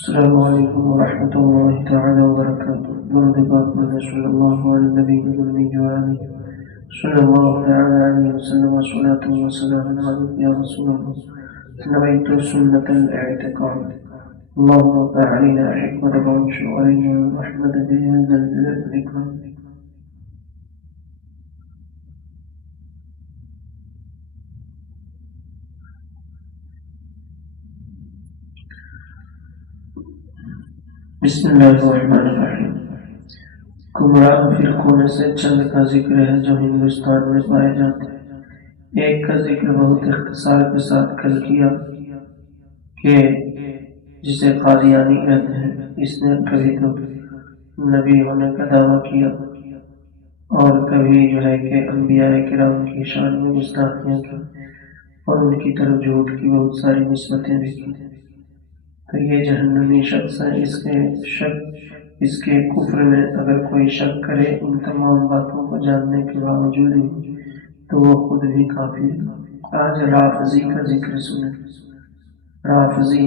السلام علیکم ورحمۃ اللہ تعالی وبرکاتہ. درود پاک صلی اللہ علیہ نبی النبی وآلہ صلی اللہ تعالی علیہ وسلم والصلاۃ والسلام علیک یا رسول اللہ نویت سنت الاعتقاد اللهم فعلنا حکمت وانشر علینا رحمت بهذا الاکرام. بسم اللہ الرحمن الرحیم. گمراہ فرقوں میں سے چند کا ذکر ہے جو ہندوستان میں پائے جاتے ہیں. ایک کا ذکر بہت اختصار کے ساتھ کل کیا کہ جسے قادیانی کہتے ہیں. اس نے کبھی تو نبی ہونے کا دعویٰ کیا اور کبھی جو ہے کہ انبیاء کرام کی شان میں گستاخیاں کی اور ان کی طرف جھوٹ کی بہت ساری نسبتیں بھی کی. تو یہ جہنمی شخص ہے. اس کے کفر میں اگر کوئی شک کرے ان تمام باتوں کو جاننے کے باوجود بھی تو وہ خود بھی کافی ہے. آج رافضی کا ذکر سنیں. رافضی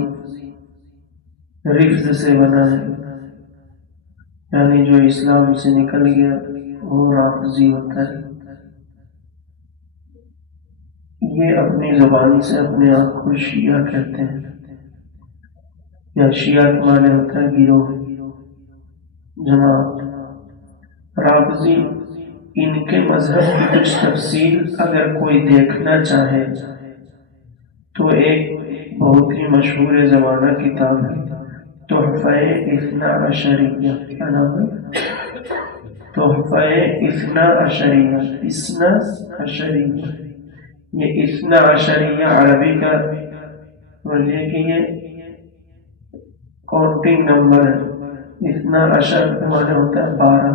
رفض سے بنا ہے، یعنی جو اسلام سے نکل گیا وہ رافضی ہوتا ہے. یہ اپنی زبان سے اپنے آپ کو شیعہ کہتے ہیں، یا شیعہ کے معنی ہوتا ہے گروہ، جماعت. رافضی ان کے مذہب کی کچھ تفصیل اگر کوئی دیکھنا چاہے تو ایک بہت ہی مشہور زمانہ کتاب ہے تحفہ اثنا عشریہ. کیا نام ہے؟ تحفہ اثنا عشریہ. اثنا عشریہ، یہ اثنا عشریہ عربی کا بولیے کہ یہ کاؤنٹنگ نمبر ہے. اتنا عشر کا معنی ہوتا ہے 12.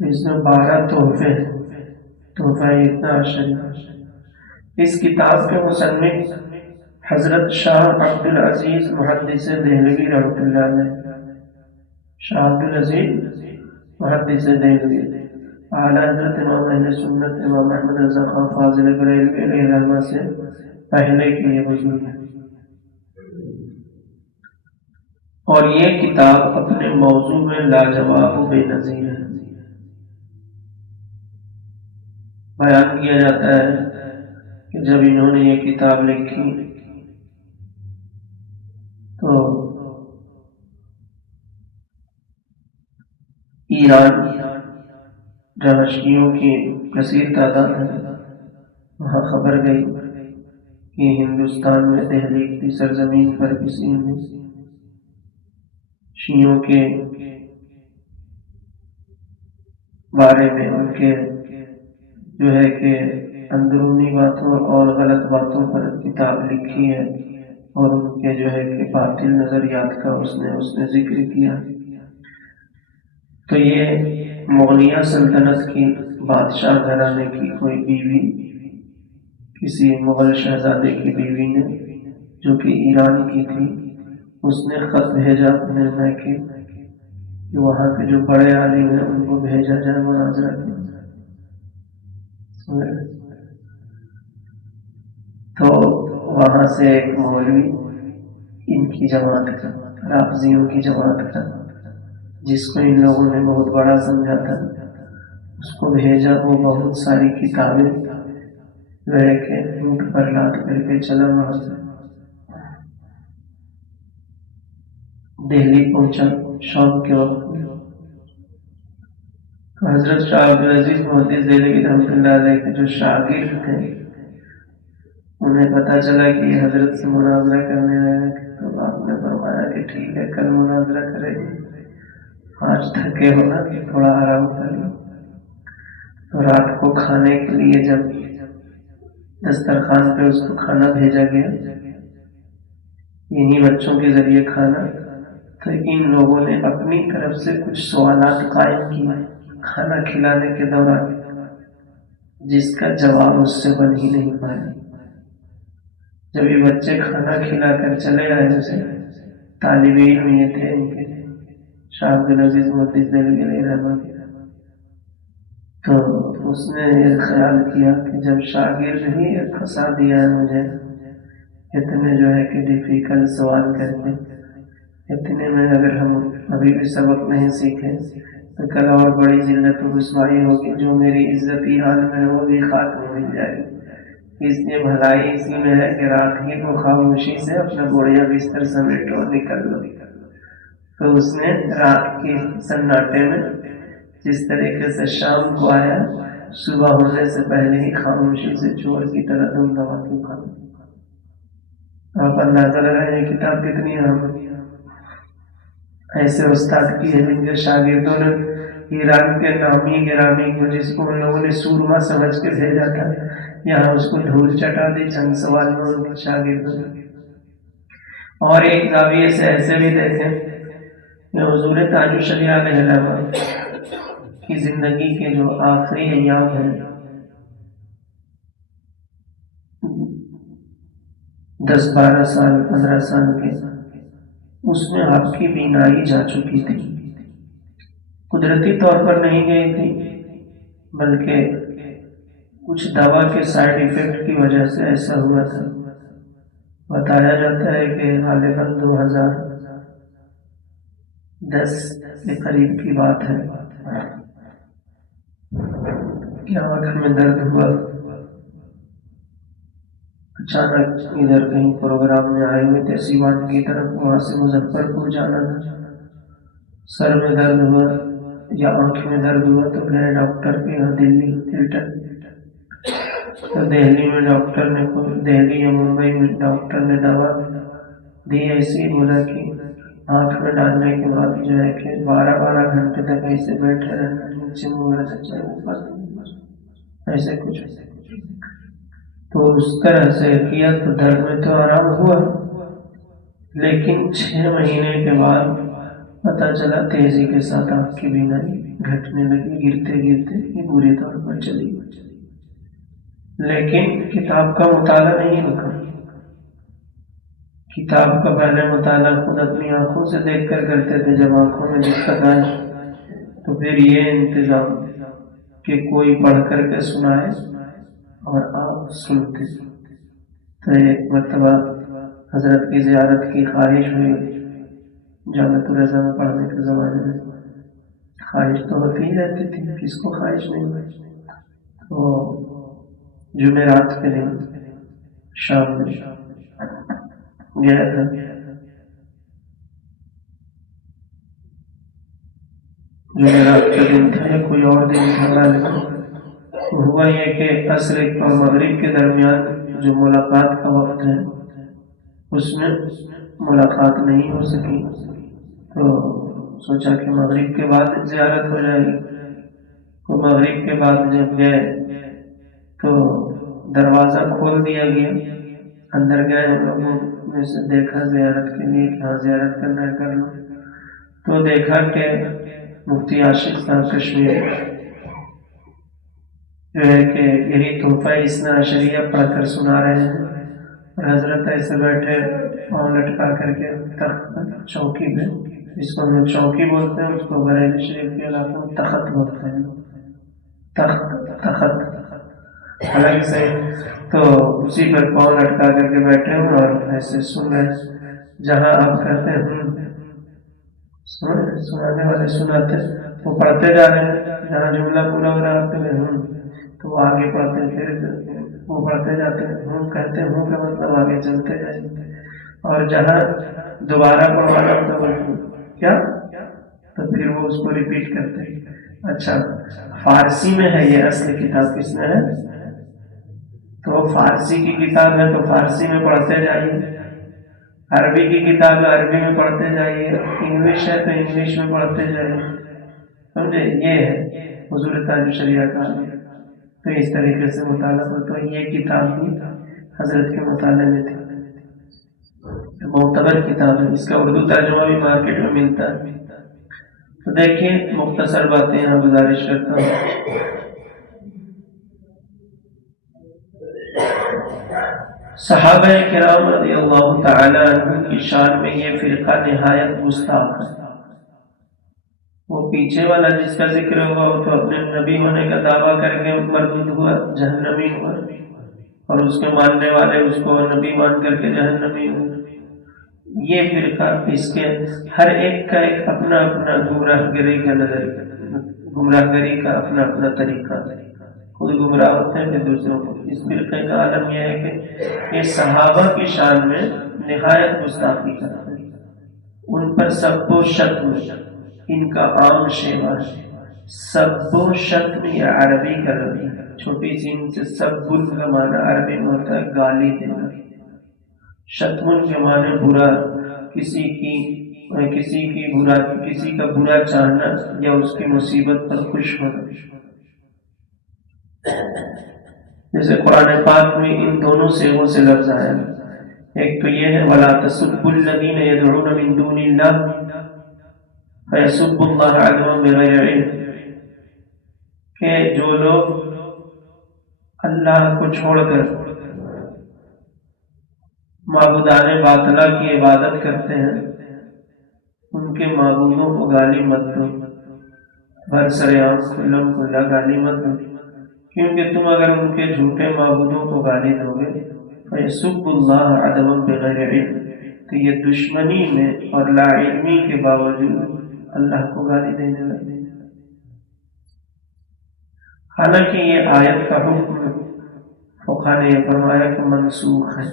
اس میں 12 تحفے ہیں. تحفہ اتنا عشر. اس کتاب کے مصنف حضرت شاہ عبد العزیز محدث دہلوی رحمۃ اللہ علیہ. شاہ عبد العزیز محدث دہلوی اعلیٰ حضرت امام اہل سنت امام احمد رضا خان فاضل بریلوی علیہ رحمہ سے پہلے کے یہ بزرگ ہے. اور یہ کتاب اپنے موضوع میں لاجواب و بے نظیر ہے. بیان کیا جاتا ہے کہ جب انہوں نے یہ کتاب لکھی تو ایران جہاں شیعوں کی کثیر تعداد ہے وہاں خبر گئی کہ ہندوستان میں دہلی کی سرزمین پر کسی نے شیعوں کے بارے میں ان کے جو ہے کہ اندرونی باتوں اور غلط باتوں پر کتاب لکھی ہے اور ان کے جو ہے کہ باطل نظریات کا اس نے ذکر کیا. تو یہ مغلیہ سلطنت کی بادشاہ گھرانے کی کوئی بیوی، کسی مغل شہزادے کی بیوی نے جو کہ ایران کی تھی، اس نے خط بھیجا اپنے مائکے کہ وہاں کے جو بڑے عالم ہیں ان کو بھیجا جائے مناظرہ کے. تو وہاں سے ایک مولوی ان کی جماعت کا، رافضیوں کی جماعت کا، جس کو ان لوگوں نے بہت بڑا سمجھا تھا، اس کو بھیجا. وہ بہت ساری کتابیں جو ہے کہ اونٹ پر لاد کر کے چلا وہاں سے دہلی پہنچا شام کے وقت میں. حضرت شاہ عبد العزیز محدث دہلوی رحمۃ اللہ علیہ کے جو شاگرد تھے انہیں پتہ چلا کہ یہ حضرت سے مناظرہ کرنے آئے. تو آپ نے فرمایا کہ ٹھیک ہے کل مناظرہ کرے گی، آج تھکے ہونا تھوڑا آرام کریں. تو رات کو کھانے کے لیے جب دسترخوان پہ اس کو کھانا بھیجا گیا، انہی بچوں کے ذریعے کھانا، تو ان لوگوں نے اپنی طرف سے کچھ سوالات قائم کیے کھانا کھلانے کے دوران، جس کا جواب اس سے بن ہی نہیں پایا. جب یہ بچے کھانا کھلا کر چلے آئے، اسے طالب علم یہ تھے ان کے شاہ عبد العزیز محدث دہلوی علیہ رحمہ، تو اس نے یہ خیال کیا کہ جب شاگرد ہی پھنسا دیا ہے مجھے اتنے جو ہے کہ ڈیفیکلٹ سوال کر کے، اتنے میں اگر ہم ابھی بھی سبق نہیں سیکھے تو کل اور بڑی ذلت و رسوائی ہوگی، جو میری عزت حال میں وہ بھی خاک میں مل جائے گی۔ اس لیے بھلائی اسی میں ہے کہ رات ہی کو خاموشی سے اپنا بوڑھیا بستر سمیٹو اور نکل لو۔ تو اس نے رات کی سناٹے میں جس طریقے سے شام کو آیا، صبح ہونے سے پہلے ہی خاموشی سے چور کی طرح دم دما کے بھاگا۔ آپ اندازہ لگائیں یہ کتاب کتنی اہم ہے۔ ایسے استاد کی ہے جن کے شاگردوں نے ایران کے نامی گرامی کو، جس کو ان لوگوں نے سورما سمجھ کے بھیجا تھا، یہاں اس کو دھول چٹا دی چند سوال میں ان کے شاگردوں نے۔ اور ایک زاویے سے ایسے بھی دیکھیں کہ حضور تاج الشریعہ علیہ السلام کی زندگی کے جو آخری ایام ہیں، 10-12 سال 15 سال کے، اس میں آپ کی بینائی جا چکی تھی۔ قدرتی طور پر نہیں گئی تھی، بلکہ کچھ دوا کے سائیڈ ایفیکٹ کی وجہ سے ایسا ہوا تھا۔ بتایا جاتا ہے کہ غالباً 2010 کے قریب کی بات ہے کہ آنکھ میں درد ہوا۔ اچانک ادھر کہیں پروگرام میں آئے ہوئے تھے سیوان کی طرف، وہاں سے مظفر پور جانا تھا۔ سر میں درد ہوا یا آنکھ میں درد ہوا تو گئے ڈاکٹر کے یہاں دلی ہلٹن۔ تو دہلی میں ڈاکٹر نے، دہلی یا ممبئی میں ڈاکٹر نے دوا دی، ایسی بولا کہ آنکھ میں ڈالنے کے بعد جو ہے کہ 12 گھنٹے تک ایسے بیٹھے رہنا، نیچے منہ سے چاہے اوپر ایسے کچھ۔ تو اس طرح سے کیا تو درد میں تو آرام ہوا، لیکن 6 مہینے کے بعد پتہ چلا تیزی کے ساتھ آنکھ کی بینائی گھٹنے لگی، گرتے گرتے یہ بری طور پر چلی گئی۔ لیکن کتاب کا مطالعہ نہیں رکا۔ کتاب کا پہلے مطالعہ خود اپنی آنکھوں سے دیکھ کر کرتے تھے، جب آنکھوں میں دقت آئی تو پھر یہ انتظام کہ کوئی پڑھ کر کے سنائے اور آپ سنتے۔ تو ایک مرتبہ حضرت کی زیارت کی خواہش ہوئی، جامعۃ الرضا میں پڑھنے کے زمانے میں خواہش تو ہوتی ہی رہتی تھی، کس کو خواہش نہیں ہوئی۔ تو جمعرات کے دن شام میں گیا تھا۔ جمعرات کا دن تھا یا کوئی اور دن تھا، لیکن ہوا یہ کہ عصر اور مغرب کے درمیان جو ملاقات کا وقت ہے اس میں ملاقات نہیں ہو سکی، تو سوچا کہ مغرب کے بعد زیارت ہو جائے گی۔ تو مغرب کے بعد جب گئے تو دروازہ کھول دیا گیا، اندر گئے، ہم لوگوں نے سے دیکھا زیارت کے لیے کہ ہاں زیارت کرنا ہے کر لو۔ تو دیکھا کہ مفتی عاشق صاحب کشمیری جو ہے کہ یہی تحفہ اثنا عشریہ پڑھ کر سنا رہے ہیں، اور حضرت ایسے بیٹھے پاؤں لٹکا کر کے تخت چوکی پہ، جس کو ہم لوگ چوکی بولتے ہیں، اس کو بریلی شریف کے علاقوں میں تخت بولتے ہیں، تخت الگ سے۔ تو اسی پر پاؤں لٹکا کر کے بیٹھے ہوں اور ایسے سن رہے، جہاں آپ کہتے ہیں سنانے والے سناتے، وہ پڑھتے جا رہے ہیں، جہاں جملہ پورا ہو رہا ہے تو وہ آگے پڑھتے ہیں، پھر وہ پڑھتے جاتے ہیں، ہوں کہتے ہیں، ہوں کا مطلب آگے چلتے جائیں، اور جہاں دوبارہ پڑھوانا تو کیا، تو پھر وہ اس کو ریپیٹ کرتے ہیں۔ اچھا، فارسی میں ہے یہ اصل کتاب، کس میں ہے؟ تو فارسی کی کتاب ہے تو فارسی میں پڑھتے جائیے، عربی کی کتاب ہے عربی میں پڑھتے جائیے، انگلش ہے تو انگلش میں پڑھتے جائیے، سمجھے؟ یہ ہے حضور تاج الشریعہ کا۔ تو اس طریقے سے مطالعہ ہو، تو یہ کتاب بھی حضرت کے مطالعے میں تھی، معتبر کتاب ہے، اس کا اردو ترجمہ بھی مارکیٹ میں ملتا ہے۔ تو دیکھیں مختصر باتیں یہاں گزارش کرتا ہوں۔ صحابہ کرام رضی اللہ تعالی عنہ کی شان میں یہ فرقہ نہایت گستاخ ہے۔ وہ پیچھے والا جس کا ذکر ہوا وہ تو اپنے نبی ہونے کا دعویٰ کر کے مردود ہوا، جہنمی ہوا، اور اس کے ماننے والے اس کو نبی مان کر کے جہنمی ہوئے۔ یہ فرقہ اس کے ہر ایک کا ایک اپنا اپنا گمراہ گری کا اپنا اپنا طریقہ ہے، خود گمراہ ہوتے ہیں پھر دوسروں کو۔ اس فرقے کا عالم یہ ہے کہ یہ صحابہ کی شان میں نہایت گستاخی کرتے ہیں، ان پر سب و شتم ان کا عام شیوا ہے۔ سب و شتم یہ عربی کا لفظ ہے، چھوٹی سی ان سے سب کا معنی عربی میں ہوتا ہے گالی دینا، شتم کے معنی برا، کسی کا برا چاہنا یا اس کی مصیبت پر خوش ہونا۔ جیسے قرآن پاک میں ان دونوں صیغوں سے لفظ آیا ہے، ایک تو یہ ہے وَلَا تَسُبُّوا الَّذِينَ يَدْعُونَ مِن دُونِ اللَّهِ فَيَسُبُّوا اللَّهَ عَدْوًا بِغَيْرِ عِلْمٍ، کہ جو لوگ اللہ کو چھوڑ کر معبودان باطلہ کی عبادت کرتے ہیں، ان کے معبودوں کو گالی مت دو، برسر عام کھلم کھلا گالی مت دو، کیونکہ تم اگر ان کے جھوٹے معبودوں کو گالی دو گے فَيَسُبُّوا اللَّهَ عَدْوًا بِغَيْرِ عِلْمٍ، تو یہ دشمنی میں اور لا علمی کے باوجود اللہ کو گالی دینے لگے۔ حالانکہ یہ آیت کا حکم فقہاء نے یہ فرمایا کہ منسوخ ہے،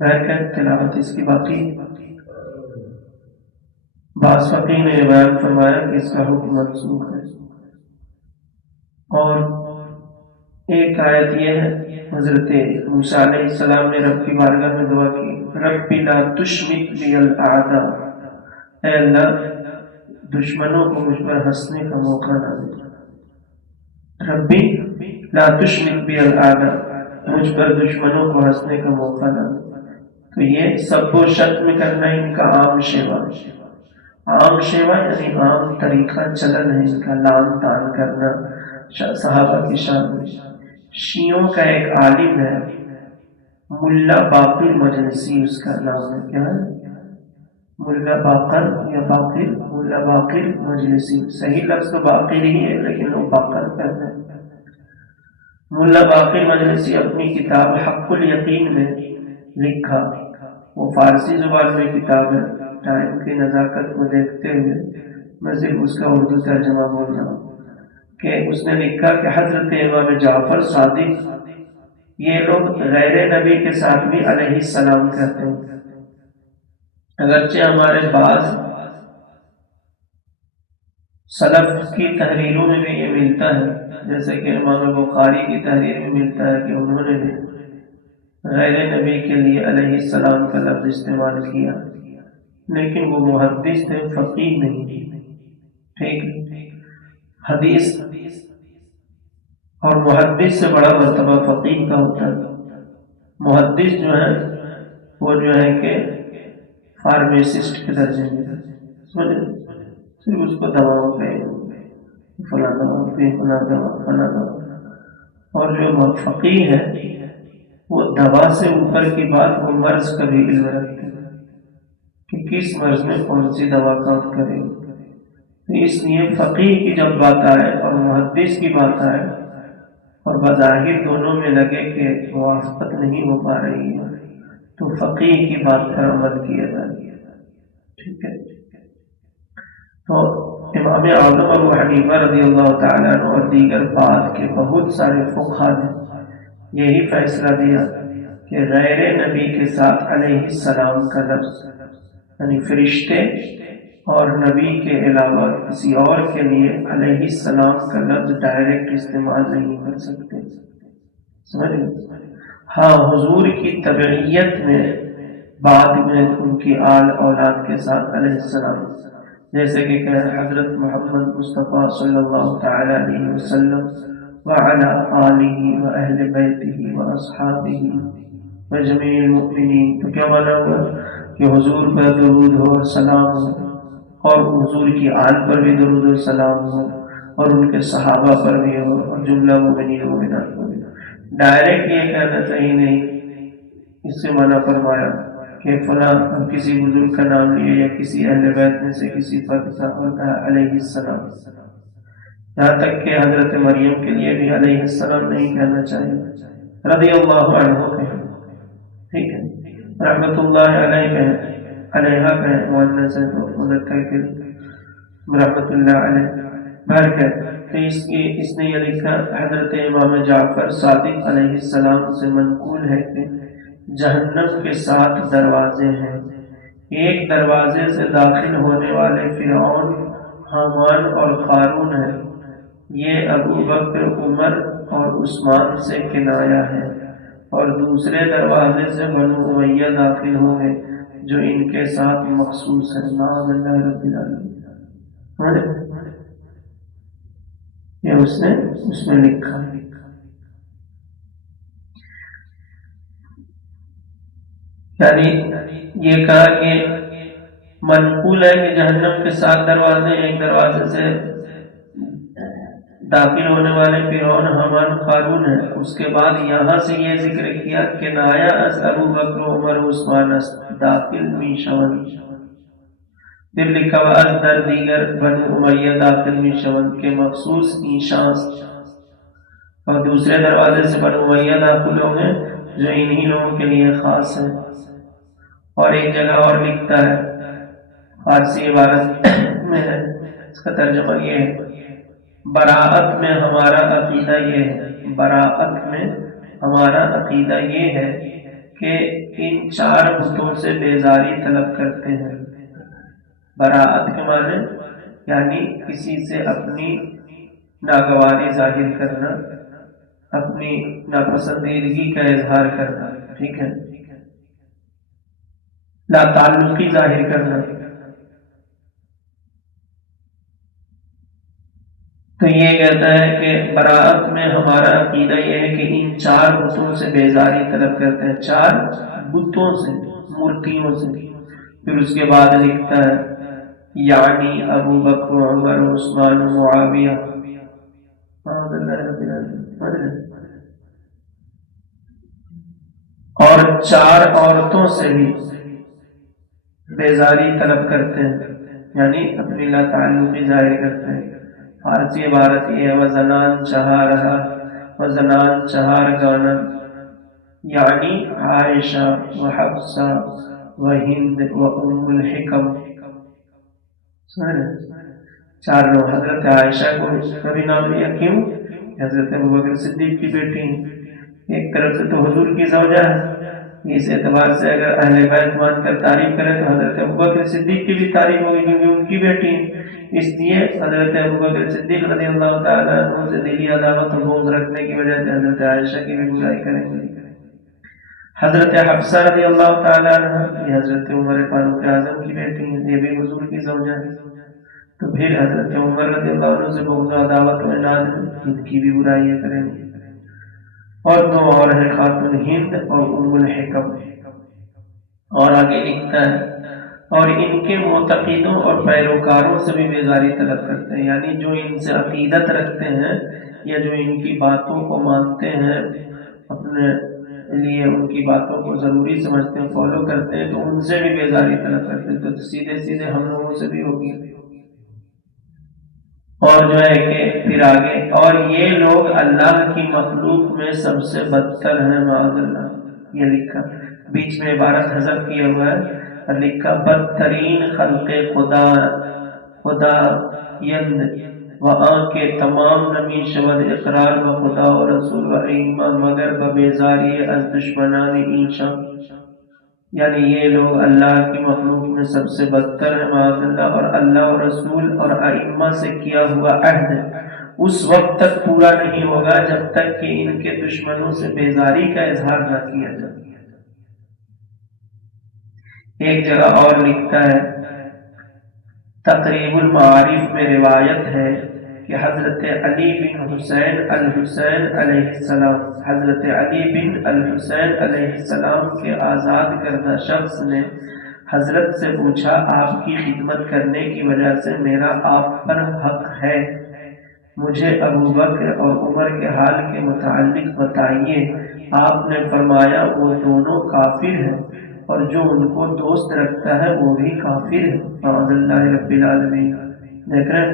غیر تلاوت اس کی باقی۔ بعض فقیہ نے یہ بیان فرمایا کہ اس کا حکم منسوخ ہے۔ اور ایک آیت یہ ہے، حضرت موسیٰ علیہ السلام نے رب کی بارگاہ میں دعا کی، رب لا تشمت بی الاعداء، اے اللہ دشمنوں کو مجھ پر ہنسنے کا موقع نہ دے، ربی لا تشمت بی الاعداء، مجھ پر دشمنوں کو ہنسنے کا موقع نہ دے۔ تو یہ سب و شتم کرنا ان کا عام شیوا ہے، عام شیوا یعنی عام طریقہ چلن ہے ان کا، لان تان کرنا صحابہ کی شان میں۔ شیعوں کا ایک عالم ہے ملا باقر مجلسی، اس کا نام ہے، کیا ہے؟ ملا باقر یا باقر، ملا باقر مجلسی، صحیح لفظ تو باقر ہی ہے لیکن لوگ باقر کہتے ہیں۔ ملا باقر مجلسی اپنی کتاب حق الیقین میں لکھا، وہ فارسی زبان میں کتاب ہے، ٹائم کی نزاکت کو دیکھتے ہوئے میں صرف اس کا اردو ترجمہ بول رہا ہوں، کہ اس نے لکھا کہ حضرت امام جعفر صادق یہ لوگ غیر نبی کے ساتھ بھی علیہ السلام کہتے ہیں، اگرچہ ہمارے بعض سلف کی تحریروں میں بھی یہ ملتا ہے، جیسے کہ امام بخاری کی تحریر میں ملتا ہے کہ انہوں نے بھی غیر نبی کے لیے علیہ السلام کا لفظ استعمال کیا، لیکن وہ محدث تھے، فقیہ نہیں، ٹھیک؟ حدیث اور محدث سے بڑا مرتبہ فقیہ کا ہوتا ہے۔ محدث جو ہے وہ جو ہے کہ فارمیسسٹ کے درجے میں، صرف اس کو دواؤں پہ فلاں دوا پہ فلاں دوا فلاں دوا، اور جو فقیہ ہے وہ دوا سے اوپر کی بات، وہ مرض کا بھی علم رکھتے ہیں کہ کس مرض میں کون سی دوا کام کرے گی۔ اس لیے فقیہ کی جب بات آئے اور محدث کی بات آئے اور بظاہر دونوں میں لگے کہ موافقت نہیں ہو پا رہی ہے تو فقیہ کی بات پر عمل کیا جائے، ٹھیک ہے؟ تو امام اعظم ابو حنیفہ رضی اللہ تعالیٰ عنہ اور دیگر بعد کے بہت سارے فقہاء نے یہی فیصلہ دیا کہ غیر نبی کے ساتھ علیہ السلام کا لفظ، یعنی فرشتے اور نبی کے علاوہ کسی اور کے لیے علیہ السلام کا لفظ ڈائریکٹ استعمال نہیں کر سکتے، سمجھ؟ ہاں حضور کی تبعیت میں بعد میں ان کی آل اولاد کے ساتھ علیہ السلام، جیسے کہ حضرت محمد مصطفیٰ صلی اللہ تعالی علیہ وسلم وعلی آلہ و اہل بیتہ و اصحابہ و جمیع المؤمنین، تو کیا مانا ہوا کہ حضور پر درود ہو اور سلام ہو، اور حضور کی آل پر بھی درود و سلام ہو، اور ان کے صحابہ پر بھی ہو، اور جملہ مومنین و مومنات پر بھی۔ ڈائریکٹ یہ کہنا صحیح نہیں، اس سے منع فرمایا کہ فلاں کسی بزرگ کا نام لیے یا کسی اہل بیت میں سے کسی فرد کا، اور کہا علیہ السلام، یہاں تک کہ حضرت مریم کے لیے بھی علیہ السلام نہیں کہنا چاہیے، رضی اللہ عنہ کہیں، ٹھیک ہے؟ رحمت اللہ علیہ علیہ کا مؤنث ہے تو مذکر کے رحمت اللہ علیہ برکت. تو اس نے یہ لکھا حضرت امام جعفر صادق علیہ السلام سے منقول ہے کہ جہنم کے 7 دروازے ہیں. ایک دروازے سے داخل ہونے والے فرعون، حامان اور قارون ہیں. یہ ابو بکر، عمر اور عثمان سے کنایا ہے. اور دوسرے دروازے سے بنو امیہ داخل ہوں گے جو ان کے ساتھ مخصوص ہے. نعوذ باللہ رب العالمین. یہ اس میں لکھا. یعنی یہ کہا کہ منقول ہے کہ جہنم کے 7 دروازے، ایک دروازے سے داخل ہونے والے فرعون، حامان، قارون ہے. اس کے بعد یہاں سے یہ ذکر کیا کہ نایا از ابو بکر، عمر، عثمان داخل می شون. پھر لکھا از در دیگر بنو امیہ داخل می شون کے مخصوص ایشاس. اور دوسرے دروازے سے بنو امیہ داخل ہوں گے جو انہی لوگوں کے لیے خاص ہے. اور ایک جگہ اور لکھتا ہے فارسی عبارت میں ہے، اس کا ترجمہ یہ ہے: براءت میں ہمارا عقیدہ یہ ہے، براءت میں ہمارا عقیدہ یہ ہے کہ ان 4 بتوں سے بیزاری طلب کرتے ہیں. براءت کے معنی یعنی کسی سے اپنی ناگواری ظاہر کرنا، اپنی ناپسندیدگی کا اظہار کرنا. ٹھیک ہے، لا تعلقی ظاہر کرنا. تو یہ کہتا ہے کہ براءت میں ہمارا عقیدہ یہ ہے کہ ان 4 بتوں سے بیزاری طلب کرتے ہیں. 4 بتوں سے، مورتیوں سے. پھر اس کے بعد لکھتا ہے یعنی ابو بکر، عمر، عثمان، معاویہ. اور 4 عورتوں سے بھی بیزاری طلب کرتے ہیں، یعنی اپنی لا تعلقی ظاہر کرتے ہیں. فارسی عبارت یہ ہے وزنان چہارہا، وزنان چہار گانا، یعنی عائشہ و حفصہ و ہند و ام الحکم. 4 لوگ. حضرت عائشہ کو کبھی نام لیا، کیوں؟ حضرت ابوبکر صدیق کی بیٹی ہیں. ایک طرف سے تو حضور کی زوجہ ہے، اس اعتبار سے اگر اہل بیت مان کر تعریف کرے تو حضرت ابوبکر صدیق کی بھی تعریف ہوگی کیونکہ ان کی بیٹی ہیں. اس لیے حضرت ابوبکر صدیق رضی اللہ تعالیٰ عنہ سے دلی عداوت و بغض رکھنے کی وجہ سے حضرت عائشہ کی بھی برائی کریں گے. حضرت حفصہ رضی اللہ تعالیٰ عنہ یہ حضرت عمر فاروق اعظم کی بیٹی ہیں، یہ بھی حضور کی زوجہ ہے. تو پھر حضرت عمر رضی اللہ عنہ سے بغض و عداوت و عناد ان کی بھی برائیاں کریں گے. اور 2 اور ہیں، خاتون ہند اور ام الحکم. اور آگے لکھتا ہے اور ان کے معتقدوں اور پیروکاروں سے بھی بیزاری طلب کرتے ہیں، یعنی جو ان سے عقیدت رکھتے ہیں یا جو ان کی باتوں کو مانتے ہیں، اپنے لیے ان کی باتوں کو ضروری سمجھتے ہیں، فالو کرتے ہیں، تو ان سے بھی بیزاری طلب کرتے ہیں. تو سیدھے سیدھے ہم لوگوں سے بھی ہوگی. اور جو ہے کہ پھر آگے اور یہ لوگ اللہ کی مخلوق میں سب سے بدتر ہیں معاذ اللہ. یہ لکھا بیچ میں عبارت حذف کیا ہوا ہے اور لکھا بدترین خلق خدا یند وہاں کے تمام نمی شود اقرار و خدا و رسول و ائمہ مگر ببیزاری از دشمنان اینشا. یعنی یہ لوگ اللہ کی مخلوق میں سب سے بدتر ہے معاذ اللہ، اور اللہ و رسول اور ائمہ سے کیا ہوا عہد اس وقت تک پورا نہیں ہوگا جب تک کہ ان کے دشمنوں سے بیزاری کا اظہار نہ کیا جائے. ایک جگہ اور لکھتا ہے تقریب المعارف میں روایت ہے کہ حضرت علی بن حسین الحسین علیہ السلام، حضرت علی بن الحسین علیہ السلام کے آزاد کردہ شخص نے حضرت سے پوچھا آپ کی خدمت کرنے کی وجہ سے میرا آپ پر حق ہے، مجھے ابو بکر اور عمر کے حال کے متعلق بتائیے. آپ نے فرمایا وہ دونوں کافر ہیں اور جو ان کو دوست رکھتا ہے وہ بھی کافر ہے. معاذ اللہ رب العالمین. دیکھ رہے ہیں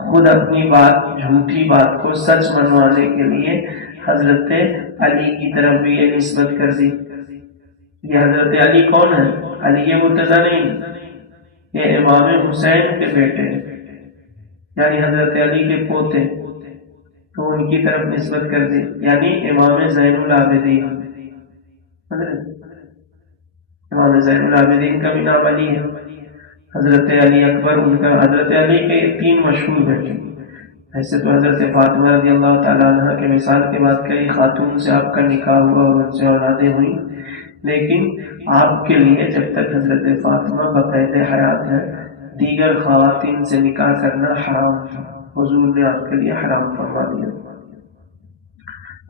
خود اپنی بات، جھوٹی بات کو سچ منوانے کے لیے حضرت علی کی طرف بھی یہ نسبت کر دی. یہ حضرت علی کون ہے؟ علی مرتضیٰ نہیں، یہ امام حسین کے بیٹے ہیں، یعنی حضرت علی کے پوتے، تو ان کی طرف نسبت کر دی، یعنی امام زین العابدین۔ امام زین العابدین کا بھی نام علی ہے۔ حضرت علی اکبر ان کا، حضرت علی کے 3 مشہور بیٹے، ایسے تو حضرت فاطمہ رضی اللہ تعالیٰ عنہ کے وصال کے بعد کئی خاتون سے آپ کا نکاح ہوا اور ان سے اولادیں ہوئیں، لیکن آپ کے لیے جب تک حضرت فاطمہ بقید حیات ہے دیگر خواتین سے نکاح کرنا حرام تھا، حضور نے آپ کے لیے حرام فرما دیا۔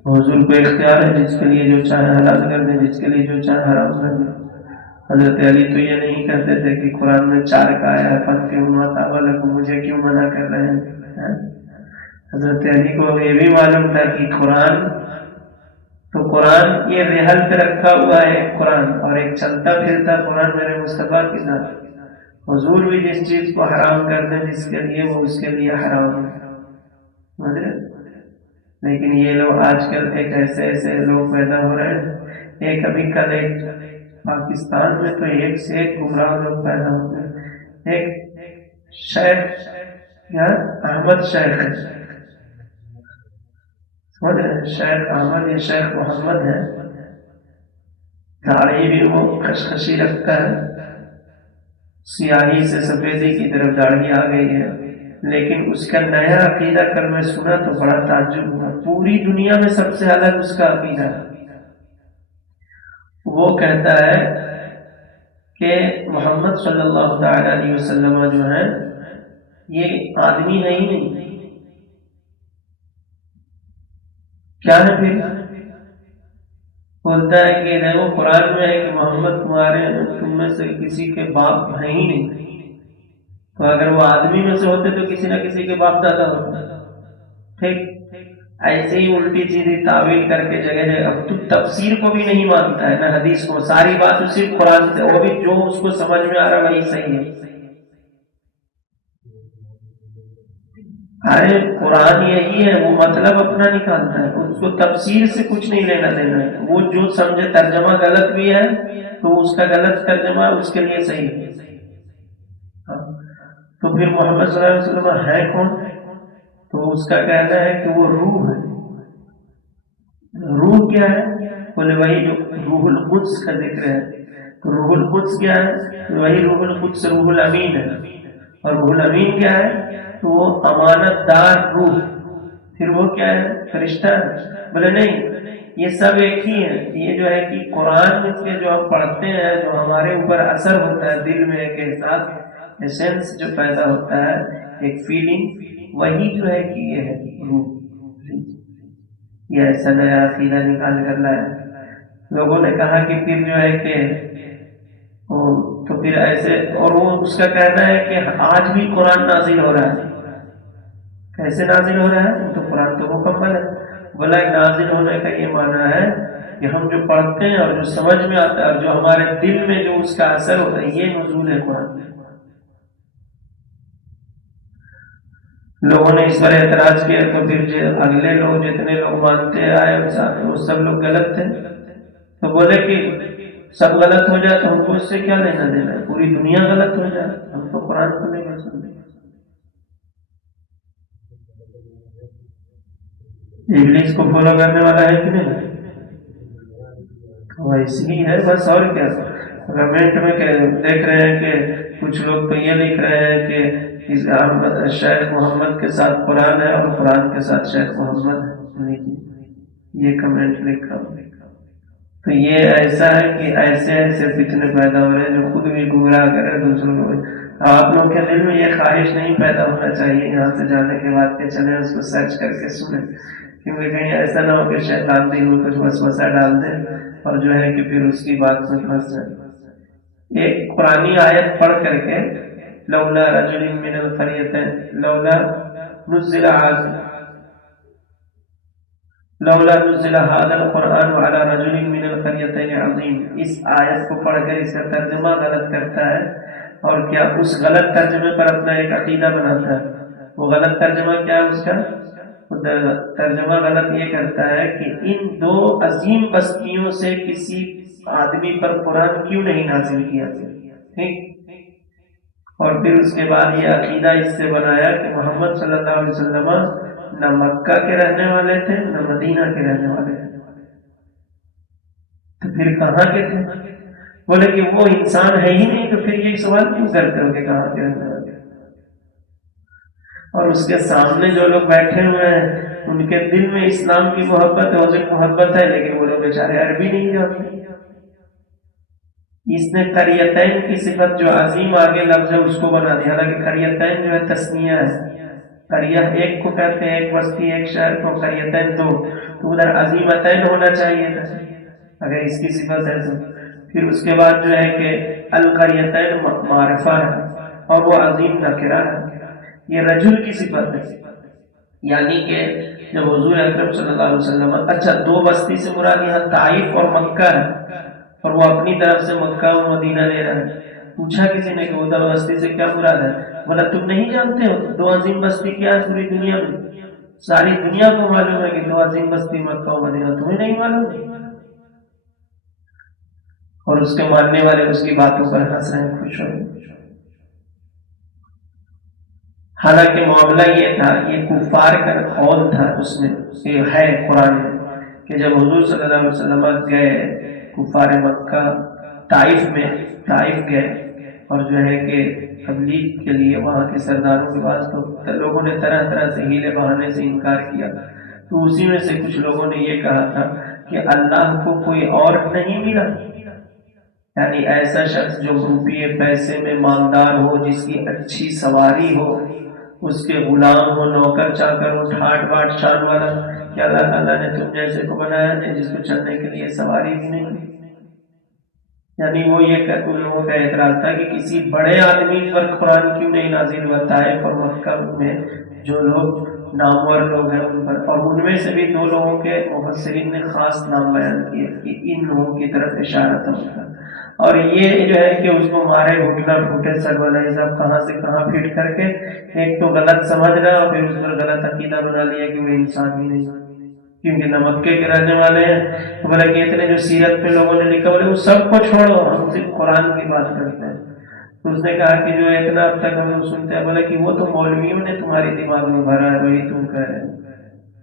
حضور کو اختیار ہے، جس کے لیے جو چاہے حلال کر دے، جس کے لیے جو چاہے حرام کر دے۔ حضرت علی تو یہ نہیں کہتے تھے کہ قرآن میں 4 کا آیا ہے، فَانكِحُوا طَابَ لَكُم، مجھے کیوں منع کر رہے ہیں؟ حضرت علی کو یہ بھی معلوم تھا کہ قرآن یہ رحل پہ رکھا ہوا ہے، ایک قرآن اور ایک چلتا پھرتا قرآن میرے مصطفیٰ کے ساتھ۔ حضور بھی جس چیز کو حرام کر دیں جس کے لیے، وہ اس کے لیے حرام ہے۔ لیکن یہ لوگ آج کل ایک ایسے لوگ پیدا ہو رہے ہیں، ایک ابھی کل ایک پاکستان میں تو ایک سے ایک گمراہ لوگ پیدا ہو گئے۔ ایک شیخ احمد شیخ ہے، سمجھ رہے ہیں؟ شیخ احمد، یہ شیخ محمد ہے، داڑھی بھی وہ خشخشی رکھتا ہے، سیاہی سے سفیدی کی طرف داڑھی آ گئی ہے، لیکن اس کا نیا عقیدہ کل میں سنا تو بڑا تعجب ہوا۔ پوری دنیا میں سب سے الگ اس کا عقیدہ ہے۔ وہ کہتا ہے کہ محمد صلی اللہ تعالی علیہ وسلم جو ہے یہ آدمی ہے ہی نہیں، کیا ہے پھر؟ بولتا ہے کہ دیکھو قرآن میں ہے کہ محمد تم میں سے کسی کے باپ ہیں ہی نہیں، تو اگر وہ آدمی میں سے ہوتے تو کسی نہ کسی کے باپ دادا ہوتے۔ ٹھیک ایسے ہی الٹی سیدھی تعویل کر کے جگہ جگہ، اب تو تفسیر کو بھی نہیں مانتا ہے نہ حدیث کو، ساری بات اسی قرآن سے، وہ بھی جو اس کو سمجھ میں آ رہا وہی صحیح ہے۔ ارے قرآن یہی ہے، وہ مطلب اپنا نکالتا ہے، اس کو تفسیر سے کچھ نہیں لینا دینا ہے۔ وہ جو سمجھے ترجمہ غلط بھی ہے تو اس کا غلط ترجمہ اس کے لیے صحیح ہے۔ تو پھر محمد صلی اللہ علیہ وسلم ہے کون؟ تو اس کا کہنا ہے کہ وہ روح ہے۔ روح کیا ہے؟ بولے وہی جو روح القدس کا ذکر ہے۔ تو روح القدس کیا ہے؟ وہی روح القدس روح الامین ہے، اور روح الامین کیا ہے؟ تو وہ امانت دار روح۔ پھر وہ کیا ہے؟ فرشتہ ہے؟ بولے نہیں، یہ سب ایک ہی ہے۔ یہ جو ہے کہ قرآن سے جو ہم پڑھتے ہیں، جو ہمارے اوپر اثر ہوتا ہے، دل میں ایک احساس، ایسنس جو پیدا ہوتا ہے، ایک فیلنگ، وہی جو ہے کہ یہ ہے روح۔ یہ ایسا نیا عقیدہ نکال کر لایا۔ لوگوں نے کہا کہ پھر جو ہے کہ تو پھر ایسے، اور وہ اس کا کہنا ہے کہ آج بھی قرآن نازل ہو رہا ہے۔ کیسے نازل ہو رہا ہے؟ تو قرآن تو مکمل ہے۔ بولا نازل ہونے کا یہ معنی ہے کہ ہم جو پڑھتے ہیں اور جو سمجھ میں آتا ہے اور جو ہمارے دل میں جو اس کا اثر ہوتا ہے، یہ نزول ہے قرآن۔ لوگوں نے اس پر اعتراض کیا، تو پھر اگلے لوگ جتنے لوگ مانتے آئے وہ سب لوگ غلط تھے۔ تو بولے کہ سب غلط ہو جائے تو ہم کو اس سے کیا لینا دینا ہے، پوری دنیا غلط ہو جائے، ہم تو قرآن کو نہیں کر سکتے۔ ابلیس کو فالو کرنے والا ہے کہ نہیں؟ ویسے ہی ہے بس، اور کیا۔ کمنٹ میں دیکھ رہے ہیں کہ کچھ لوگ تو یہ لکھ رہے ہیں کہ شیخ محمد کے ساتھ قرآن ہے اور قرآن کے ساتھ شیخ محمد ہے، یہ کمنٹ لکھ رہا ہوں۔ تو یہ ایسا ہے کہ ایسے فتنے پیدا ہو رہے ہیں جو خود بھی گمراہ کرے دوسروں کو۔ آپ لوگ کے دل میں یہ خواہش نہیں پیدا ہونا چاہیے یہاں سے جانے کے بعد کہ چلیں اس کو سرچ کر کے سنیں، کیونکہ کہیں ایسا نہ ہو کہ شیطان دل میں کچھ وسوسہ ڈال دے اور جو ہے کہ پھر اس کی بات میں پھنس جائے۔ ایک قرآنی آیت پڑھ کر کے لولا رجل من القریتین لولا نزل هذا القرآن على رجل من القريتين عظيم، اس آیت کو پڑھ کر اس کا ترجمہ غلط کرتا ہے، اور کیا اس غلط ترجمے پر اپنا ایک عقیدہ بناتا ہے۔ وہ غلط ترجمہ کیا ہے اس کا؟ ترجمہ غلط یہ کرتا ہے کہ ان 2 عظیم بستیوں سے کسی آدمی پر قرآن کیوں نہیں نازل کیا؟ ٹھیک. اور پھر اس کے بعد یہ عقیدہ اس سے بنایا کہ محمد صلی اللہ علیہ وسلم نہ مکہ کے رہنے والے تھے نہ مدینہ کے رہنے والے تھے، تو پھر کہاں کے تھے؟ بولے کہ وہ انسان ہے ہی نہیں، تو پھر یہ سوال کیوں کرتے ہو کہ کہاں کے رہنے والے؟ اور اس کے سامنے جو لوگ بیٹھے ہوئے ہیں ان کے دل میں اسلام کی محبت ہے، حضور محبت ہے، لیکن وہ لوگ بیچارے عربی نہیں جانتے. اس نے قریتین کی صفت جو عظیم آگے لفظ ہے اس کو بنا دیا، حالانکہ قریتین جو ہے تسنیہ ہے. قریہ ایک کو کہتے ہیں، ایک بستی ایک شہر کو، قریتین دو، تو ادھر عظیمتین ہونا چاہیے تھا اگر اس کی صفت ہے تو. پھر اس کے بعد جو ہے کہ القریتین معرفہ ہے اور وہ عظیم نکرہ ہے. یہ رجل کی صفت ہے، یعنی کہ جب حضور اکرم صلی اللہ علیہ وسلم، اچھا دو بستی سے مراد یہاں طائف اور مکہ ہے، اور وہ اپنی طرف سے مکہ اور مدینہ لے رہا ہے. پوچھا کسی نے کہ وہ دو بستی سے کیا مراد ہے؟ بولا تم نہیں جانتے ہو دو عظیم بستی کیا ہے پوری دنیا میں؟ ساری دنیا کو معلوم ہے کہ دو عظیم بستی مکہ اور مدینہ، تمہیں نہیں معلوم؟ اور اس کے ماننے والے اس کی باتوں پر ہنس رہے ہیں، خوش ہو رہے ہیں. حالانکہ معاملہ یہ تھا، یہ کفار کا قول تھا، اس میں یہ ہے قرآن میں کہ جب حضور صلی اللہ علیہ وسلم گئے کفار مکہ طائف میں، طائف گئے اور جو ہے کہ تبلیغ کے لیے وہاں کے سرداروں کے پاس، تو لوگوں نے طرح طرح سے ہیلے بہانے سے انکار کیا. تو اسی میں سے کچھ لوگوں نے یہ کہا تھا کہ اللہ کو کوئی اور نہیں ملا، یعنی ایسا شخص جو روپیے پیسے میں مالدار ہو، جس کی اچھی سواری ہو، اس کے غلام ہو، نوکر چاکر ہو، ٹھاٹ باٹ شان والا، کہ اللہ تعالیٰ نے تم جیسے کو بنایا نہیں جس کو چلنے کے لیے سواری بھی نہیں. یعنی وہ یہ کہ ان لوگوں کا اعتراض تھا کہ کسی بڑے آدمی پر قرآن کیوں نہیں نازل ہوا؟ طائف اور مکہ میں جو لوگ نامور لوگ ہیں ان پر، اور ان میں سے بھی دو لوگوں کے مفسرین نے خاص نام بیان کیے کہ ان لوگوں کی طرف اشارہ تھا ان کا. اور یہ جو ہے کہ اس کو مارے گھٹنا پھوٹے سر والا حساب کہاں سے کہاں فٹ کر کے ایک تو غلط سمجھ رہا اور پھر اس پر غلط عقیدہ بنا لیا کہ وہ انسان ہی نہیں، کیونکہ نہ مکے کے رہنے والے ہیں. تو بولے کہ اتنے جو سیرت پہ لوگوں نے لکھا، بولے وہ سب کو چھوڑو، ہم صرف قرآن کی بات کرتے ہیں. تو اس نے کہا کہ جو اتنا اب تک ہم لوگ سنتے ہیں، بولے کہ وہ تو مولویوں نے تمہاری دماغ میں بھرا ہے، وہی تم کہہ رہے ہیں،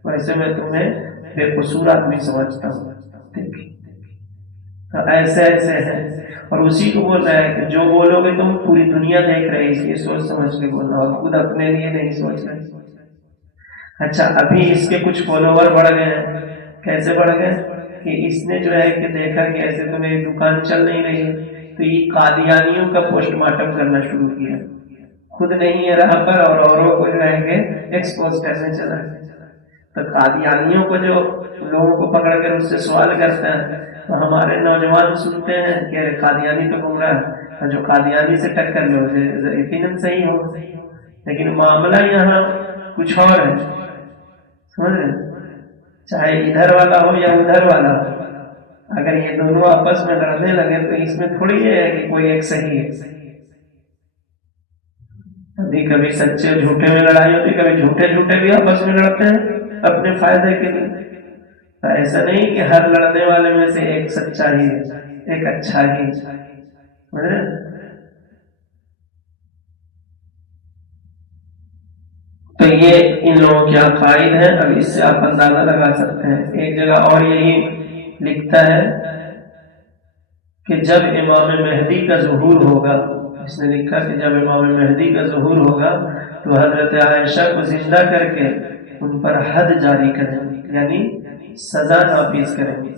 ویسے میں تمہیں بے قصور آدمی سمجھتا ہوں. تو ایسے ایسے ہیں، اور اسی کو بول رہا ہے کہ جو بولو گے تم پوری دنیا دیکھ رہے، اس لیے سوچ سمجھ کے بولنا، اور خود اپنے لیے نہیں سوچ رہے. اچھا ابھی اس کے کچھ فالوور بڑھ گئے ہیں. کیسے بڑھ گئے؟ کہ اس نے جو ہے کہ دیکھا کہ ایسے تو میری دکان چل نہیں رہی ہے، تو یہ قادیانیوں کا پوسٹ مارٹم کرنا شروع کیا. خود نہیں ہے راہ پر اور اوروں کو جو ہے کہ ایکسپوز کرنے چلا. تو قادیانیوں کو جو لوگوں کو پکڑ کر اس سے سوال کرتا ہے، تو ہمارے نوجوان سنتے ہیں کہ قادیانی تو گمراہ ہے، جو قادیانی سے ٹکر لو یقیناً صحیح ہو. لیکن معاملہ یہاں کچھ اور ہے، سمجھ رہے؟ چاہے ادھر والا ہو یا ادھر والا ہو، اگر یہ دونوں آپس میں لڑنے لگے تو اس میں تھوڑی یہ ہے کہ کوئی ایک صحیح ہے. کبھی کبھی سچے جھوٹے میں لڑائی ہوتی، کبھی جھوٹے جھوٹے بھی آپس میں لڑتے ہیں اپنے فائدے کے لیے. تو ایسا نہیں کہ ہر لڑنے والے میں سے ایک سچا ہی ہے، ایک اچھا ہی. تو یہ ان لوگوں کے عقائد ہیں. اب اس سے آپ اندازہ لگا سکتے ہیں. ایک جگہ اور یہی لکھتا ہے کہ جب امام مہدی کا ظہور ہوگا، اس نے لکھا کہ جب امام مہدی کا ظہور ہوگا تو حضرت عائشہ کو زندہ کر کے ان پر حد جاری کریں گے، یعنی سزا نافذ کریں گے،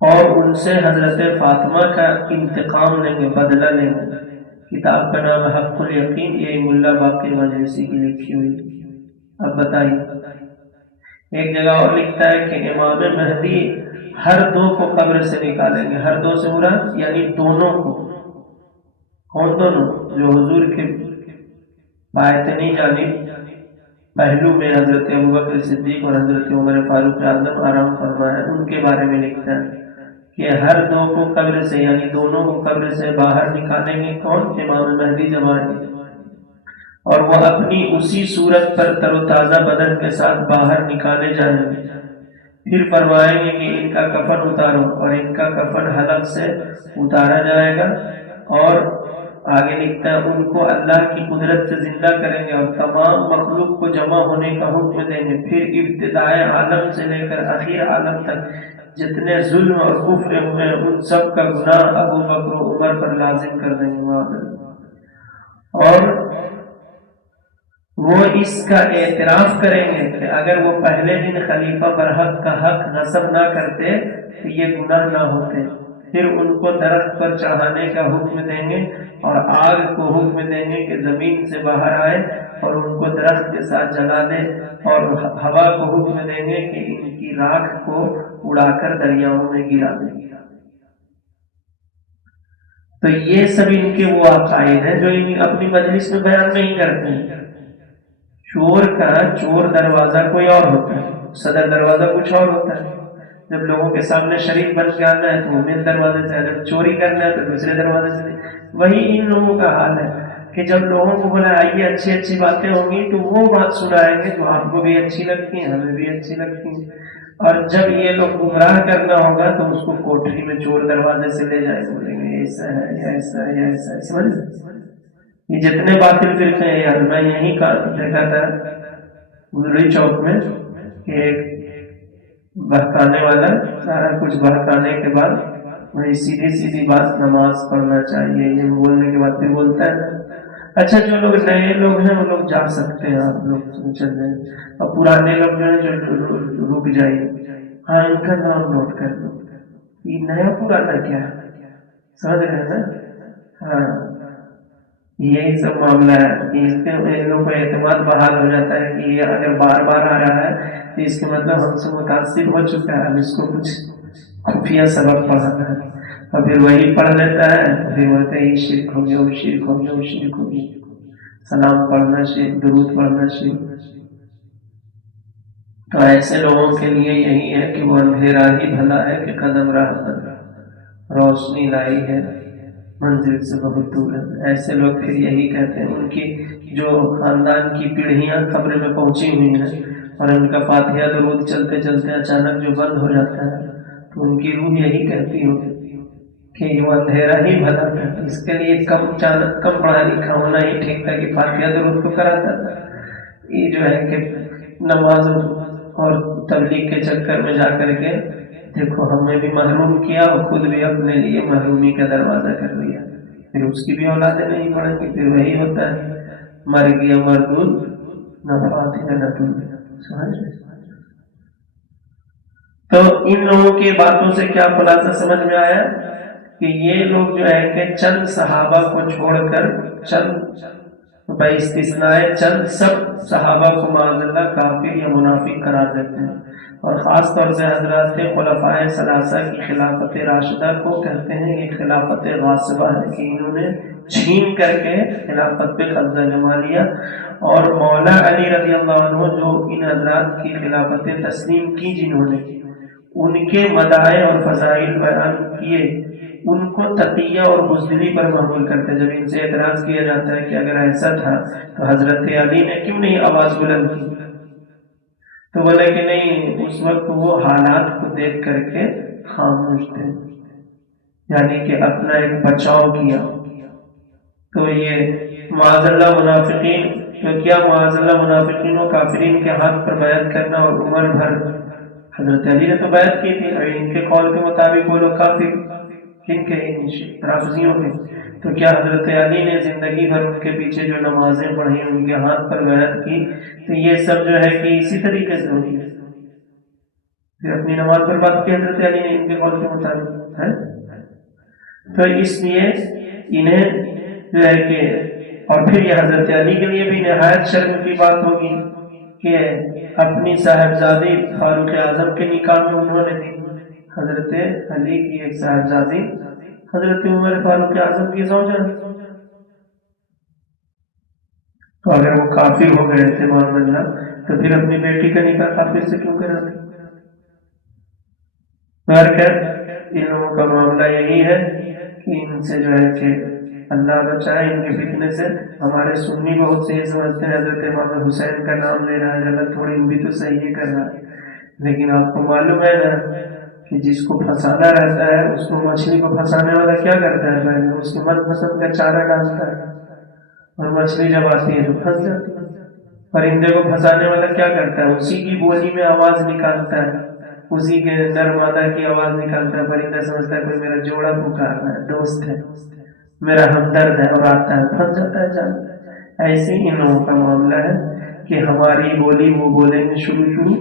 اور ان سے حضرت فاطمہ کا انتقام لیں گے، بدلہ لیں گے. کتاب کا نام حق الیقین، یہ ملا باقر مجلسی کی لکھی ہوئی. اب بتائیے. ایک جگہ اور لکھتا ہے کہ امام مہدی ہر دو کو قبر سے نکالیں گے. ہر دو سے مراد یعنی دونوں کو. کون دونوں؟ جو حضور کے باطنی جانب پہلو میں حضرت ابوبکر صدیق اور حضرت عمر فاروق اعظم آرام فرما ہے، ان کے بارے میں لکھتا ہے کہ ہر دو کو قبر سے یعنی دونوں کو قبر سے باہر نکالیں گے. کون؟ امام مہدی جب آئیں گے، اور وہ اپنی اسی صورت پر تر و تازہ بدن کے ساتھ باہر نکالے جائیں گے. پھر فرمائیں گے کہ ان کا کفن اتارو، اور ان کا کفن حلق سے اتارا جائے گا، اور آگے لکھتا ہے ان کو اللہ کی قدرت سے زندہ کریں گے اور تمام مخلوق کو جمع ہونے کا حکم دیں گے۔ پھر ابتدائے عالم سے لے کر آخر عالم تک جتنے ظلم اور کفر ہوئے ان سب کا گناہ ابو بکر و عمر پر لازم کر دیں گے، اور وہ اس کا اعتراف کریں گے کہ اگر وہ پہلے دن خلیفہ برحق کا حق نصب نہ کرتے تو یہ گناہ نہ ہوتے۔ پھر ان کو درخت پر چڑھانے کا حکم دیں گے اور آگ کو حکم دیں گے کہ زمین سے باہر آئے اور ان کو درخت کے ساتھ جلا دے، اور ہوا کو حکم دیں گے کہ ان کی راکھ کو اڑا کر دریاؤں میں گرا دیں۔ تو یہ سب ان کے وہ عقائد ہیں جو اپنی مجلس میں بیان نہیں کرتے ہیں۔ چور کا چور دروازہ کوئی اور ہوتا ہے، صدر دروازہ کچھ اور ہوتا ہے۔ جب لوگوں کے سامنے شریف بن کے آنا ہے تو وہ مین دروازے سے، جب چوری کرنا ہے تو دوسرے دروازے سے۔ وہی ان لوگوں کا حال ہے کہ جب لوگوں کو بولا آئیے اچھی اچھی باتیں ہوں گی تو وہ بات سنائیں گے جو آپ کو بھی اچھی لگتی ہیں، ہمیں بھی اچھی لگتی ہیں، اور جب یہ لوگ گمراہ کرنا ہوگا تو اس کو کوٹری میں چور دروازے سے لے جائیں گے، بولیں گے ایسا ہے یا ایسا ہے یا ایسا ہے۔ سمجھ یہ جتنے باطل فرقے ہیں یار، میں یہی دیکھا تھا گلری چوک میں کہ ایک بہکانے والا سارا کچھ بہکانے کے بعد وہی سیدھی سیدھی بات نماز پڑھنا چاہیے یہ بولنے کے بعد پھر بولتا ہے اچھا جو لوگ نئے لوگ ہیں وہ لوگ جا سکتے ہیں، آپ لوگ چل جائیں، اور پرانے لوگ جو ہیں جو رک جائیے، ہاں ان کا نام نوٹ کر لو۔ یہ نیا پرانا کیا ہے، سمجھ رہے ہیں نا؟ ہاں یہی سب معاملہ ہے کہ اس کے ان لوگوں کو اعتماد بحال ہو جاتا ہے کہ یہ اگر بار بار آ رہا ہے تو اس کے مطلب ہم سے متاثر ہو چکا ہے، اب اس کو کچھ خفیہ سبق پڑھانا ہے، اور پھر وہی پڑھ لیتا ہے تو پھر بولتے ہیں یہ شرک ہو گیا، وہ شرک ہو گیا، وہ شرک ہو گیا، سلام پڑھنا شرک، درود پڑھنا شرک۔ تو ایسے لوگوں کے لیے یہی ہے کہ وہ اندھیرا ہی بھلا ہے کہ قدم راہ پر روشنی لائی ہے منزل سے بہت دور ہے۔ ایسے لوگ پھر یہی کہتے ہیں، ان کی جو خاندان کی پیڑھیاں قبر میں پہنچی ہوئی ہیں اور ان کا فاتحہ درود چلتے چلتے اچانک جو بند ہو جاتا ہے تو ان کی روح یہی کہتی ہوگی کہ وہ اندھیرا ہی بھلا تھا، اس کے لیے کم پڑھا لکھا ہونا ہی ٹھیک تھا کہ فاتحہ درود کو کراتا تھا۔ یہ جو ہے کہ نماز اور تبلیغ کے چکر میں جا کر کے دیکھو ہمیں بھی محروم کیا اور خود بھی اپنے لیے محرومی کا دروازہ کر لیا، پھر اس کی بھی اولادیں نہیں پڑیں گی، پھر وہی ہوتا ہے مر گیا مردود نہ فاتحہ نہ درود۔ تو ان لوگوں کی باتوں سے کیا خلاصہ سمجھ میں آیا کہ یہ لوگ جو ہے کہ چند صحابہ کو چھوڑ کر باستثناء چند سب صحابہ کو معاذ اللہ کافر یا منافق قرار دیتے ہیں، اور خاص طور سے حضرات خلفائے ثلاثہ کی خلافت راشدہ کو کہتے ہیں یہ خلافت غاصبہ ہے کہ انہوں نے چھین کر کے خلافت پہ قبضہ جما لیا، اور مولا علی رضی اللہ عنہ جو ان حضرات کی خلافت تسلیم کی جنہوں نے ان کے مدائح اور فضائل بیان کیے، ان کو تقیہ اور بزدلی پر معمول کرتے۔ جب ان سے اعتراض کیا جاتا ہے کہ اگر ایسا تھا تو حضرت علی نے کیوں نہیں آواز بلند کی، تو بولے کہ نہیں اس وقت وہ حالات کو دیکھ کر کے خاموش تھے، یعنی کہ اپنا ایک بچاؤ کیا۔ تو یہ معاذ اللہ منافقین، تو کیا معاذ اللہ منافقین و کافرین کے ہاتھ پر بیعت کرنا اور عمر بھر حضرت علی نے تو بیعت کی تھی، اور ان کے قول کے مطابق وہ لوگ کافر، کن کے رافضیوں کے، تو کیا حضرت علی نے زندگی بھر ان کے پیچھے جو نمازیں پڑھی ان کے ہاتھ پر بیعت کی، تو یہ سب جو ہے کہ اسی طریقے سے ہوگی، پھر اپنی نماز پر بات کی حضرت علی نے ان کے قول کے مطابق ہے۔ تو اس لیے انہیں جو ہے کہ، اور پھر یہ حضرت علی کے لیے بھی نہایت شرم کی بات ہوگی کہ اپنی صاحبزادی فاروق اعظم کے نکاح میں انہوں نے دی، حضرت علی کی ایک صاحبزادی حضرت عمر فاروق اعظم کی زوجہ، تو اگر وہ کافر ہو گئے تھے معاذ اللہ تو پھر اپنی بیٹی کا نکاح کافر سے کیوں کراتے؟ ان لوگوں کا معاملہ یہی ہے کہ ان سے جو ہے کہ اللہ بچائے ان کے فتنے سے۔ ہمارے سنی بہت سے یہ سمجھتے ہیں حضرت امام حسین کا نام لے رہا ہے غلط، تھوڑی بھی تو صحیح کر رہا ہے، لیکن آپ کو معلوم ہے نا کہ جس کو پھنسانا رہتا ہے اس کو مچھلی کو پھنسانے والا کیا کرتا ہے؟ پہلے اس کے من پسند کا چارہ ڈالتا ہے اور مچھلی جب آتی ہے تو پھنس جاتی ہے۔ پرندے کو پھنسانے والا کیا کرتا ہے؟ اسی کی بولی میں آواز نکالتا ہے، اسی کے نر مادہ کی آواز نکالتا ہے۔ پرندہ سمجھتا ہے کوئی میرا جوڑا پکار رہا ہے، دوست ہے، میرا ہمدرد ہے، اور آتا ہے، پھنس جاتا ہے جان۔ ایسے ہی ان لوگوں کا معاملہ ہے کہ ہماری بولی وہ بولیں گے شروع،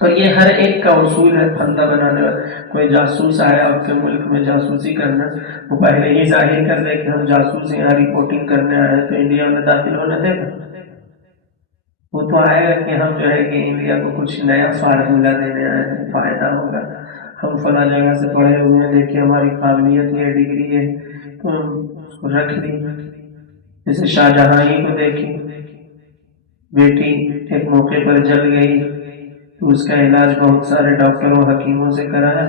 اور یہ ہر ایک کا اصول ہے پھندہ بنانے والا۔ کوئی جاسوس آیا آپ کے ملک میں جاسوسی کرنا، وہ پہلے ہی ظاہر کر دے کہ ہم جاسوس یہاں رپورٹنگ کرنے آئے ہیں، تو انڈیا میں داخل ہونے دے گا؟ وہ تو آئے گا کہ ہم جو ہے کہ انڈیا کو کچھ نیا فارمولہ دینے آئے ہیں، فائدہ ہوگا، ہم فلاں جگہ سے پڑھے ہوئے ہیں، دیکھیے ہماری قابلیت ہے، ڈگری ہے، تو ہم اس کو رکھ لی۔ جیسے شاہجہاں ہی کو دیکھی، بیٹی ایک موقع پر جل گئی تو اس کا علاج بہت سارے ڈاکٹروں حکیموں سے کرایا،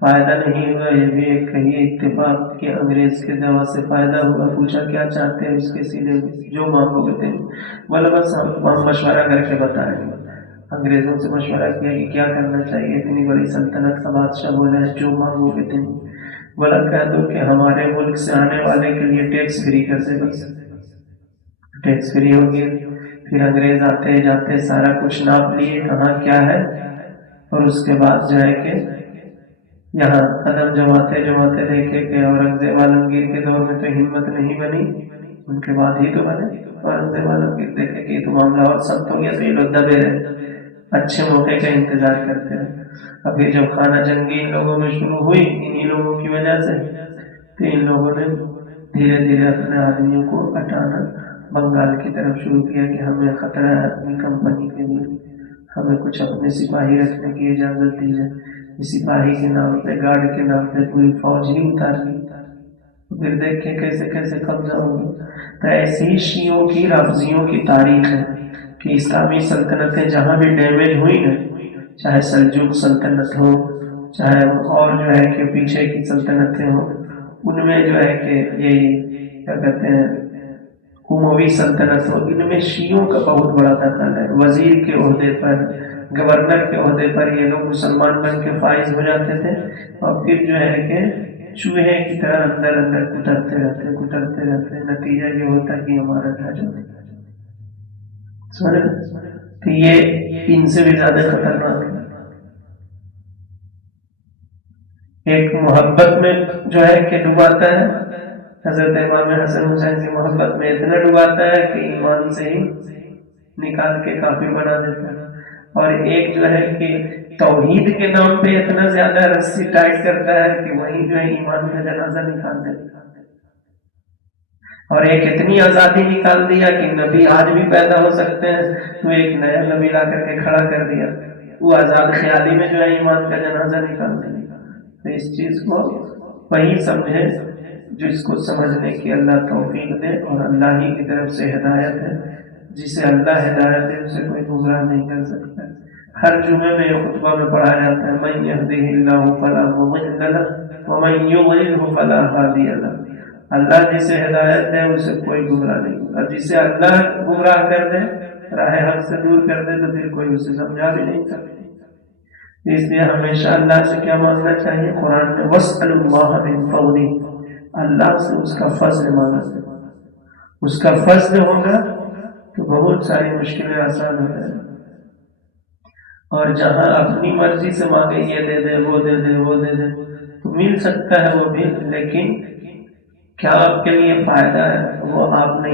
فائدہ نہیں ہوا۔ یہ بھی ایک کہیں اتفاق کہ انگریز کے دوا سے فائدہ ہوا۔ پوچھا کیا چاہتے ہیں اس کے سینے میں؟ جو مانگو گے تم۔ بولے بس ہم مشورہ کر کے بتائیں گے۔ انگریزوں سے مشورہ کیا کہ کیا کرنا چاہیے، اتنی بڑی سلطنت کا بادشاہ بولا ہے جو مانگو گے تم۔ بولا کہہ دو کہ ہمارے ملک سے آنے والے کے لیے ٹیکس فری کر دے، بس ٹیکس فری ہو گیا۔ پھر انگریز آتے جاتے سارا کچھ ناپ لیے کہاں کیا ہے، اور اس کے بعد جو ہے کہ یہاں قدم جماتے دیکھے کہ اورنگزیب عالمگیر کے دور میں تو ہمت نہیں بنی، ان کے بعد ہی تو بنے۔ اورنگزیب عالمگیر دیکھے کہ یہ تو معاملہ اور سخت ہو گیا، تو یہ لوگ دبے رہے، اچھے موقع کا انتظار کرتے رہے۔ ابھی جب خانہ جنگی ان لوگوں میں شروع ہوئی انہی لوگوں کی وجہ سے، تو ان لوگوں نے دھیرے دھیرے اپنے آدمیوں کو ہٹانا بنگال کی طرف شروع کیا کہ ہمیں خطرہ ہے اپنی کمپنی کے لیے، ہمیں کچھ اپنے سپاہی رکھنے کی اجازت دی جائے۔ سپاہی کے نام پہ، گارڈ کے نام پہ پوری فوج ہی اتار لی۔ پھر دیکھیں کیسے کیسے قبضہ ہوگا۔ تو ایسی ہی شیعوں کی رافضیوں کی تاریخ ہے کہ اسلامی سلطنتیں جہاں بھی ڈیمیج ہوئی نا، چاہے سلجوق سلطنت ہو، چاہے اور جو ہے کہ پیچھے کی سلطنتیں ہوں، ان میں جو ہے کہ یہی کیا کہتے ہیں اموی سلطنت ہو، ان میں شیعوں کا بہت بڑا دخل ہے۔ وزیر کے عہدے پر، گورنر کے عہدے پر یہ لوگ مسلمان بن کے فائز ہو جاتے تھے، اور پھر جو ہے کہ چوہے کی طرح اندر اندر کترتے رہتے، نتیجہ یہ ہوتا کہ ہمارا راج ہوتا۔ تو یہ ان سے بھی زیادہ خطرناک ہے۔ ایک محبت میں جو ہے کہ ڈباتا ہے، حضرت امام حسن حسین کی محبت میں اتنا ڈباتا ہے کہ ایمان سے ہی نکال کے کافر بنا دیتا ہے، اور ایک جو ہے کہ توحید کے نام پہ اتنا زیادہ رسی ٹائٹ کرتا ہے کہ وہی جو ہے ایمان کا جنازہ نکال دیتا ہے۔ اور ایک اتنی آزادی نکال دیا کہ نبی آج بھی پیدا ہو سکتے ہیں، تو ایک نیا نبی لا کر کے کھڑا کر دیا، وہ آزاد خیالی میں جو ہے ایمان کا جنازہ نکال دیا۔ تو اس چیز کو وہی سمجھے جو اس کو سمجھنے کی اللہ توفیق دے، اور اللہ ہی کی طرف سے ہدایت ہے، جسے اللہ ہدایت دے اسے کوئی گمراہ نہیں کر سکتا۔ ہر جمعے میں یہ خطبہ میں پڑھا جاتا ہے من یہدہ اللہ فلا مضل لہ ومن یضللہ فلا ہادی لہ۔ اللہ جسے ہدایت دے اسے کوئی گمراہ نہیں، اور جسے اللہ گمراہ کر دے، راہ حق سے دور کر دے، تو پھر کوئی اسے سمجھا بھی نہیں سکتا۔ اس لیے ہمیشہ اللہ سے کیا مانگنا چاہیے؟ قرآن میں وَاسْأَلُوا اللَّهَ مِن فَضْلِهِ، اللہ سے اس کا فضل مانگنا، اس کا فضل ہوگا تو بہت ساری مشکلیں آسان ہو جائیں۔ اور جہاں اپنی مرضی سے مانگے یہ دے دے وہ دے دے وہ دے دے تو مل سکتا ہے وہ بھی، لیکن کیا آپ کے لیے فائدہ ہے وہ آپ نہیں